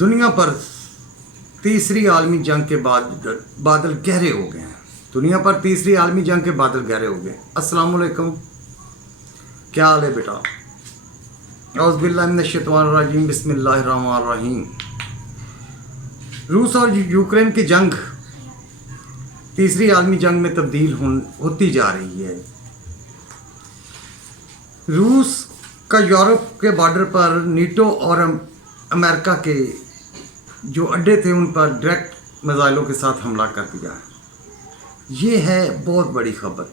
دنیا پر تیسری عالمی جنگ کے بعد بادل گہرے ہو گئے ہیں. دنیا پر تیسری عالمی جنگ کے بادل گہرے ہو گئے. السلام علیکم، کیا حال ہے بیٹا؟ اعوذ باللہ من الشیطان الرجیم، بسم اللہ الرحمن الرحیم. روس اور یوکرین کی جنگ تیسری عالمی جنگ میں تبدیل ہوتی جا رہی ہے. روس کا یورپ کے بارڈر پر نیٹو اور امریکہ کے جو اڈے تھے ان پر ڈائریکٹ میزائلوں کے ساتھ حملہ کر دیا ہے. یہ ہے بہت بڑی خبر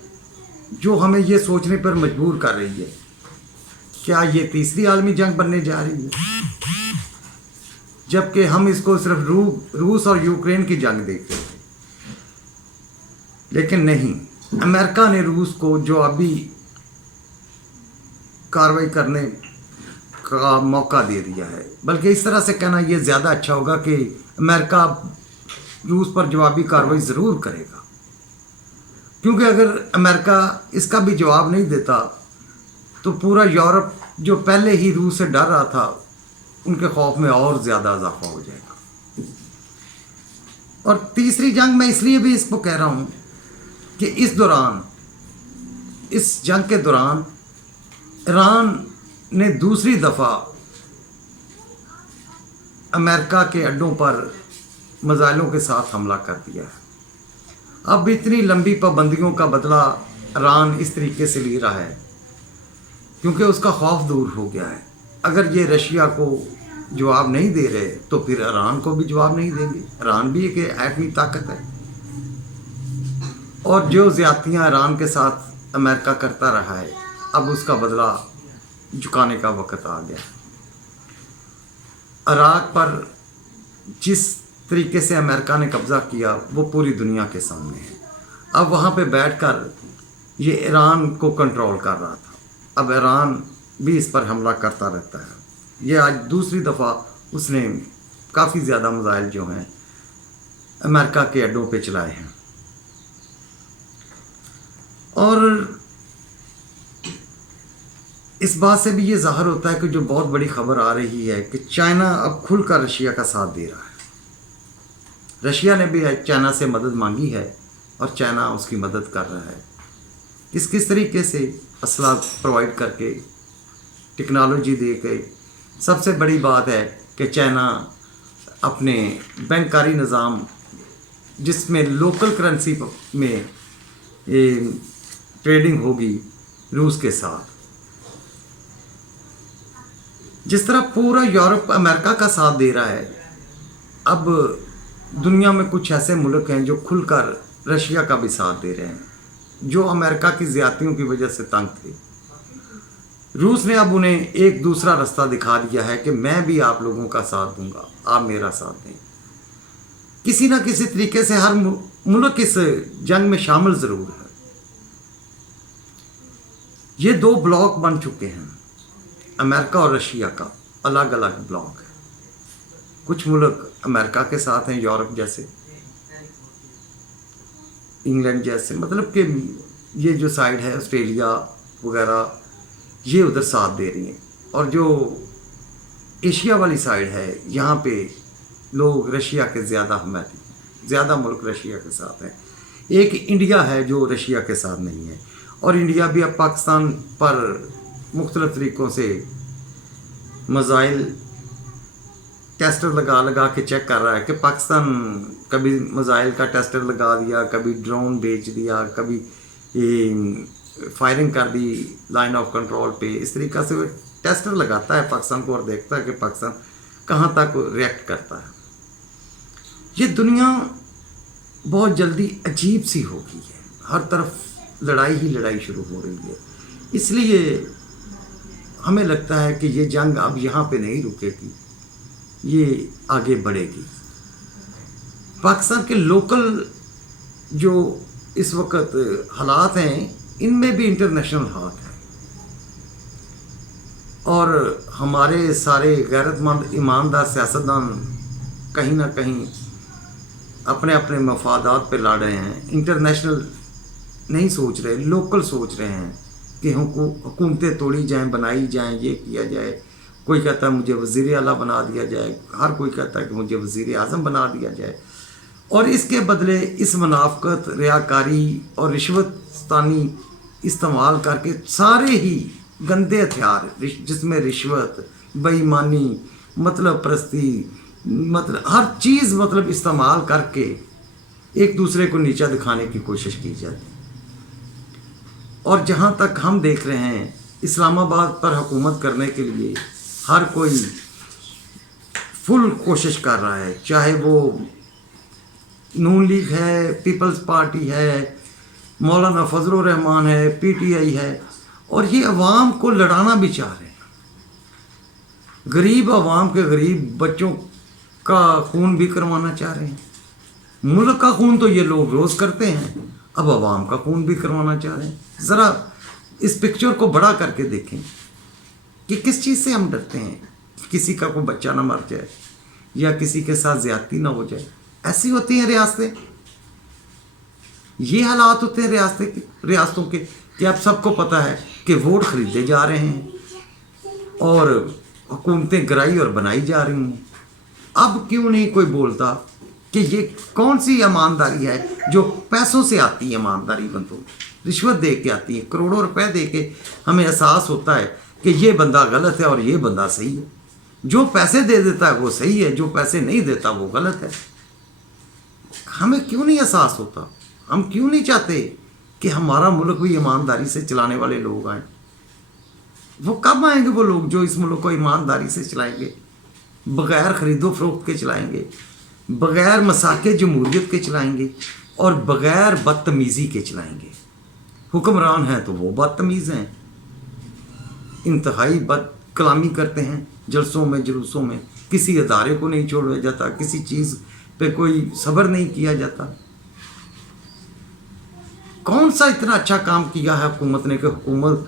جو ہمیں یہ سوچنے پر مجبور کر رہی ہے، کیا یہ تیسری عالمی جنگ بننے جا رہی ہے؟ جبکہ ہم اس کو صرف روس اور یوکرین کی جنگ دیکھتے تھے، لیکن نہیں. امریکہ نے روس کو جو ابھی کارروائی کرنے کا موقع دے دیا ہے. بلکہ اس طرح سے کہنا یہ زیادہ اچھا ہوگا کہ امریکہ روس پر جوابی کارروائی ضرور کرے گا، کیونکہ اگر امریکہ اس کا بھی جواب نہیں دیتا تو پورا یورپ جو پہلے ہی روس سے ڈر رہا تھا ان کے خوف میں اور زیادہ اضافہ ہو جائے گا. اور تیسری جنگ میں اس لیے بھی اس کو کہہ رہا ہوں کہ اس جنگ کے دوران ایران نے دوسری دفعہ امریکہ کے اڈوں پر میزائلوں کے ساتھ حملہ کر دیا ہے. اب اتنی لمبی پابندیوں کا بدلہ ایران اس طریقے سے لے رہا ہے کیونکہ اس کا خوف دور ہو گیا ہے. اگر یہ رشیا کو جواب نہیں دے رہے تو پھر ایران کو بھی جواب نہیں دیں گے. ایران بھی ایک ایٹمی طاقت ہے، اور جو زیادتیاں ایران کے ساتھ امریکہ کرتا رہا ہے اب اس کا بدلہ چکانے کا وقت آ گیا. عراق پر جس طریقے سے امریکہ نے قبضہ کیا وہ پوری دنیا کے سامنے ہے. اب وہاں پہ بیٹھ کر یہ ایران کو کنٹرول کر رہا تھا، اب ایران بھی اس پر حملہ کرتا رہتا ہے. یہ آج دوسری دفعہ اس نے کافی زیادہ میزائل جو ہیں امریکہ کے اڈوں پہ چلائے ہیں. اور اس بات سے بھی یہ ظاہر ہوتا ہے کہ جو بہت بڑی خبر آ رہی ہے کہ چائنا اب کھل کر رشیا کا ساتھ دے رہا ہے. رشیا نے بھی چائنا سے مدد مانگی ہے اور چائنا اس کی مدد کر رہا ہے. کس طریقے سے اسلحہ پرووائڈ کر کے، ٹیکنالوجی دے کے. سب سے بڑی بات ہے کہ چائنا اپنے بینکاری نظام جس میں لوکل کرنسی میں ٹریڈنگ ہوگی روس کے ساتھ، جس طرح پورا یورپ امریکہ کا ساتھ دے رہا ہے، اب دنیا میں کچھ ایسے ملک ہیں جو کھل کر رشیا کا بھی ساتھ دے رہے ہیں جو امریکہ کی زیادتیوں کی وجہ سے تنگ تھے. روس نے اب انہیں ایک دوسرا رستہ دکھا دیا ہے کہ میں بھی آپ لوگوں کا ساتھ دوں گا، آپ میرا ساتھ دیں. کسی نہ کسی طریقے سے ہر ملک اس جنگ میں شامل ضرور ہے. یہ دو بلاک بن چکے ہیں، امریکہ اور رشیا کا الگ الگ بلاک ہے. کچھ ملک امریکہ کے ساتھ ہیں، یورپ جیسے، انگلینڈ جیسے، مطلب کہ یہ جو سائڈ ہے آسٹریلیا وغیرہ یہ ادھر ساتھ دے رہی ہیں. اور جو ایشیا والی سائڈ ہے یہاں پہ لوگ رشیا کے زیادہ حمایتی ہیں، زیادہ ملک رشیا کے ساتھ ہیں. ایک انڈیا ہے جو رشیا کے ساتھ نہیں ہے، اور انڈیا بھی اب پاکستان پر مختلف طریقوں سے میزائل ٹیسٹر لگا کے چیک کر رہا ہے کہ پاکستان کبھی میزائل کا ٹیسٹر لگا دیا، کبھی ڈرون بیچ دیا، کبھی فائرنگ کر دی لائن آف کنٹرول پہ. اس طریقہ سے وہ ٹیسٹر لگاتا ہے پاکستان کو اور دیکھتا ہے کہ پاکستان کہاں تک ریئیکٹ کرتا ہے. یہ دنیا بہت جلدی عجیب سی ہو گئی ہے، ہر طرف لڑائی ہی لڑائی شروع ہو رہی ہے. اس لیے ہمیں لگتا ہے کہ یہ جنگ اب یہاں پہ نہیں رکے گی، یہ آگے بڑھے گی. پاکستان کے لوکل جو اس وقت حالات ہیں ان میں بھی انٹرنیشنل ہاتھ ہے، اور ہمارے سارے غیرت مند ایماندار سیاستدان کہیں نہ کہیں اپنے اپنے مفادات پہ لڑ رہے ہیں. انٹرنیشنل نہیں سوچ رہے، لوکل سوچ رہے ہیں کہ حکومتیں توڑی جائیں، بنائی جائیں، یہ کیا جائے. کوئی کہتا ہے مجھے وزیر اعلیٰ بنا دیا جائے، ہر کوئی کہتا ہے کہ مجھے وزیر اعظم بنا دیا جائے، اور اس کے بدلے اس منافقت، ریاکاری اور رشوت ستانی استعمال کر کے سارے ہی گندے ہتھیار جس میں رشوت، بے ایمانی، مطلب پرستی، مطلب ہر چیز مطلب استعمال کر کے ایک دوسرے کو نیچا دکھانے کی کوشش کی جاتی ہے۔ اور جہاں تک ہم دیکھ رہے ہیں اسلام آباد پر حکومت کرنے کے لیے ہر کوئی فل کوشش کر رہا ہے، چاہے وہ نون لیگ ہے، پیپلز پارٹی ہے، مولانا فضل الرحمان ہے، پی ٹی آئی ہے، اور یہ عوام کو لڑانا بھی چاہ رہے ہیں۔ غریب عوام کے غریب بچوں کا خون بھی کروانا چاہ رہے ہیں۔ ملک کا خون تو یہ لوگ روز کرتے ہیں، اب عوام کا خون بھی کروانا چاہ رہے ہیں۔ ذرا اس پکچر کو بڑا کر کے دیکھیں کہ کس چیز سے ہم ڈرتے ہیں، کسی کا کوئی بچہ نہ مر جائے یا کسی کے ساتھ زیادتی نہ ہو جائے۔ ایسی ہوتی ہیں ریاستیں، یہ حالات ہوتے ہیں ریاستوں کے کہ اب سب کو پتہ ہے کہ ووٹ خریدے جا رہے ہیں اور حکومتیں گرائی اور بنائی جا رہی ہیں۔ اب کیوں نہیں کوئی بولتا کہ یہ کون سی ایمانداری ہے جو پیسوں سے آتی ہے؟ ایمانداری بندوں رشوت دے کے آتی ہے، کروڑوں روپے دے کے ہمیں احساس ہوتا ہے کہ یہ بندہ غلط ہے اور یہ بندہ صحیح ہے۔ جو پیسے دے دیتا ہے وہ صحیح ہے، جو پیسے نہیں دیتا وہ غلط ہے۔ ہمیں کیوں نہیں احساس ہوتا؟ ہم کیوں نہیں چاہتے کہ ہمارا ملک بھی ایمانداری سے چلانے والے لوگ آئیں؟ وہ کب آئیں گے وہ لوگ جو اس ملک کو ایمانداری سے چلائیں گے، بغیر خرید و فروخت کے چلائیں گے، بغیر مساق جمہوریت کے چلائیں گے اور بغیر بدتمیزی کے چلائیں گے؟ حکمران ہیں تو وہ بدتمیز ہیں، انتہائی بد کلامی کرتے ہیں جلسوں میں جلوسوں میں، کسی ادارے کو نہیں چھوڑا جاتا، کسی چیز پہ کوئی صبر نہیں کیا جاتا۔ کون سا اتنا اچھا کام کیا ہے حکومت نے کہ حکومت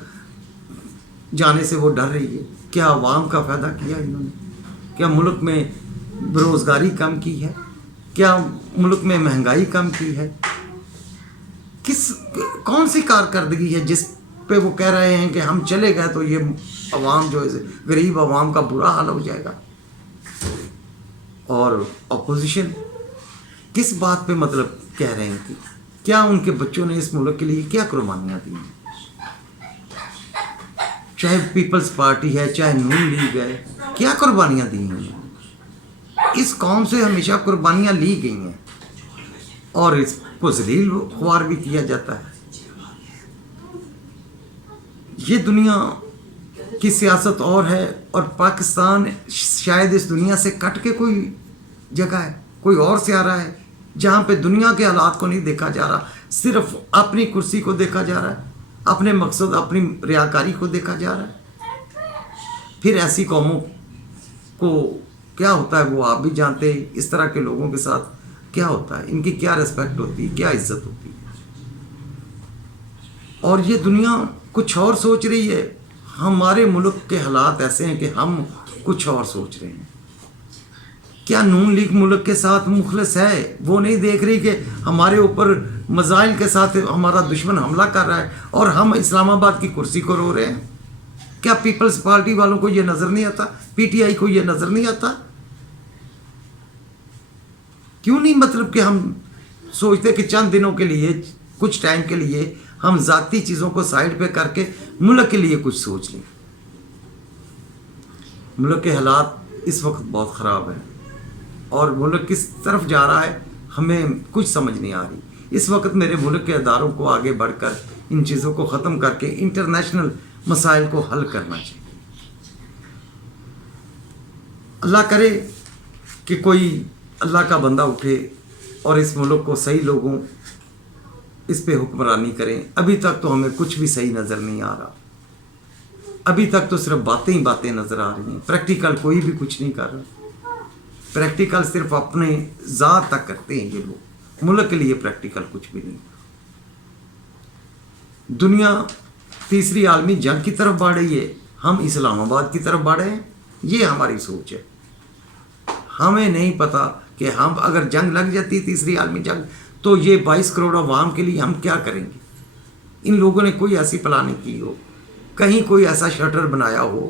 جانے سے وہ ڈر رہی ہے؟ کیا عوام کا فائدہ کیا انہوں نے؟ کیا ملک میں بےروزگاری کم کی ہے؟ کیا ملک میں مہنگائی کم کی ہے؟ کون سی کارکردگی ہے جس پہ وہ کہہ رہے ہیں کہ ہم چلے گئے تو یہ عوام جو ہے غریب عوام کا برا حال ہو جائے گا؟ اور اپوزیشن کس بات پہ مطلب کہہ رہے ہیں کہ کیا ان کے بچوں نے اس ملک کے لیے کیا قربانیاں دی ہیں؟ چاہے پیپلز پارٹی ہے، چاہے نون لیگ ہے، کیا قربانیاں دی ہیں؟ اس قوم سے ہمیشہ قربانیاں لی گئی ہیں اور اس کو ذلیل خوار بھی کیا جاتا ہے۔ یہ دنیا کی سیاست اور ہے، اور پاکستان شاید اس دنیا سے کٹ کے کوئی جگہ ہے، کوئی اور سیارہ ہے جہاں پہ دنیا کے حالات کو نہیں دیکھا جا رہا، صرف اپنی کرسی کو دیکھا جا رہا ہے، اپنے مقصد، اپنی ریاکاری کو دیکھا جا رہا ہے۔ پھر ایسی قوموں کو کیا ہوتا ہے وہ آپ بھی جانتے ہیں، اس طرح کے لوگوں کے ساتھ کیا ہوتا ہے، ان کی کیا ریسپیکٹ ہوتی ہے، کیا عزت ہوتی ہے۔ اور یہ دنیا کچھ اور سوچ رہی ہے، ہمارے ملک کے حالات ایسے ہیں کہ ہم کچھ اور سوچ رہے ہیں۔ کیا نون لیگ ملک کے ساتھ مخلص ہے؟ وہ نہیں دیکھ رہی کہ ہمارے اوپر مزائل کے ساتھ ہمارا دشمن حملہ کر رہا ہے اور ہم اسلام آباد کی کرسی کو رو رہے ہیں؟ کیا پیپلز پارٹی والوں کو یہ نظر نہیں آتا؟ پی ٹی آئی کو یہ نظر نہیں آتا؟ کیوں نہیں مطلب کہ ہم سوچتے کہ چند دنوں کے لیے، کچھ ٹائم کے لیے ہم ذاتی چیزوں کو سائڈ پہ کر کے ملک کے لیے کچھ سوچ لیں؟ ملک کے حالات اس وقت بہت خراب ہیں اور ملک کس طرف جا رہا ہے ہمیں کچھ سمجھ نہیں آ رہی۔ اس وقت میرے ملک کے اداروں کو آگے بڑھ کر ان چیزوں کو ختم کر کے انٹرنیشنل مسائل کو حل کرنا چاہیے۔ اللہ کرے کہ کوئی اللہ کا بندہ اٹھے اور اس ملک کو صحیح لوگوں اس پہ حکمرانی کریں۔ ابھی تک تو ہمیں کچھ بھی صحیح نظر نہیں آ رہا، ابھی تک تو صرف باتیں ہی باتیں نظر آ رہی ہیں، پریکٹیکل کوئی بھی کچھ نہیں کر رہا۔ پریکٹیکل صرف اپنے ذات تک کرتے ہیں یہ لوگ، ملک کے لیے پریکٹیکل کچھ بھی نہیں۔ دنیا تیسری عالمی جنگ کی طرف بڑھ رہی ہے، ہم اسلام آباد کی طرف بڑھے ہیں، یہ ہماری سوچ ہے۔ ہمیں نہیں پتا کہ ہم اگر جنگ لگ جاتی تیسری عالمی جنگ تو یہ 22 کروڑ عوام کے لیے ہم کیا کریں گے۔ ان لوگوں نے کوئی ایسی پلاننگ کی ہو، کہیں کوئی ایسا شٹر بنایا ہو